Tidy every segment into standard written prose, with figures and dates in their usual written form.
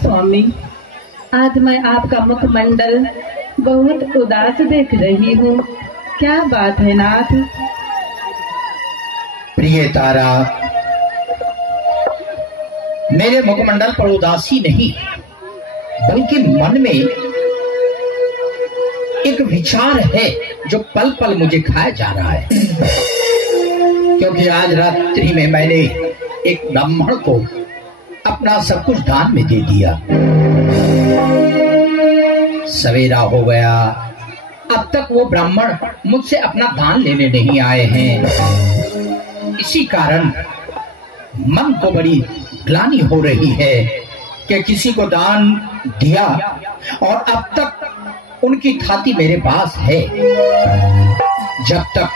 स्वामी, आज मैं आपका मुखमंडल बहुत उदास देख रही हूँ। क्या बात है नाथ? प्रिय तारा, मेरे मुखमंडल पर उदासी नहीं, बल्कि मन में एक विचार है जो पल पल मुझे खाया जा रहा है। क्योंकि आज रात्रि में मैंने एक ब्राह्मण को अपना सब कुछ दान में दे दिया। सवेरा हो गया, अब तक वो ब्राह्मण मुझसे अपना दान लेने नहीं आए हैं। इसी कारण मन को बड़ी ग्लानि हो रही है कि किसी को दान दिया और अब तक उनकी खाती मेरे पास है। जब तक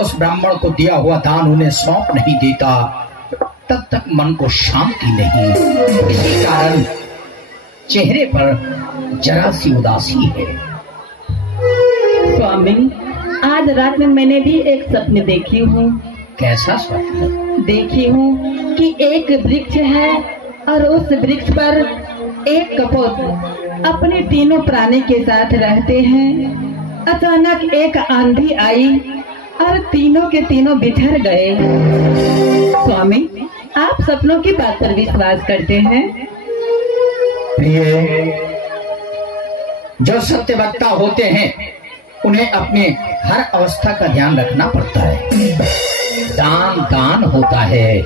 उस ब्राह्मण को दिया हुआ दान उन्हें सौंप नहीं देता, तब तक मन को शांति नहीं। इसी कारण चेहरे पर जरा सी उदासी है। स्वामी, आज रात में मैंने भी एक सपने देखी हूँ। कैसा स्वप्न? देखी हूँ कि एक वृक्ष है और उस वृक्ष पर एक कपोत अपने तीनों प्राणी के साथ रहते हैं। अचानक एक आंधी आई और तीनों के तीनों बिछड़ गए। स्वामी, आप सपनों की बात पर विश्वास करते हैं? जो सत्यवक्ता होते हैं उन्हें अपने हर अवस्था का ध्यान रखना पड़ता है। दान दान होता है,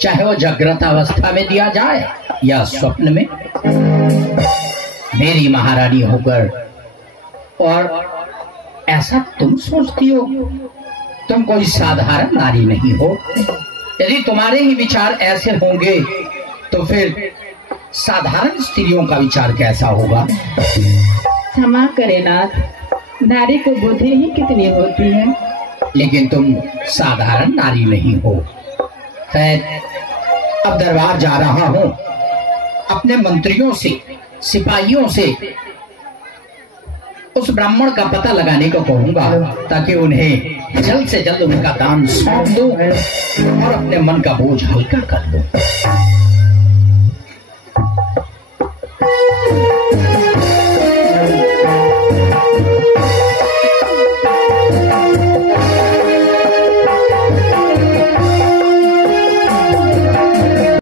चाहे वो जागृत अवस्था में दिया जाए या स्वप्न में। मेरी महारानी होकर और ऐसा तुम सोचती हो? तुम कोई साधारण नारी नहीं हो। यदि तुम्हारे ही विचार ऐसे होंगे तो फिर साधारण स्त्रियों का विचार कैसा होगा? क्षमा करें नाथ, नारी को बुद्धि ही कितनी होती है। लेकिन तुम साधारण नारी नहीं हो। खैर, अब दरबार जा रहा हूँ, अपने मंत्रियों से, सिपाहियों से उस ब्राह्मण का पता लगाने को कहूंगा, ताकि उन्हें जल्द से जल्द उनका दान सौंप दूं और अपने मन का बोझ हल्का कर दूं।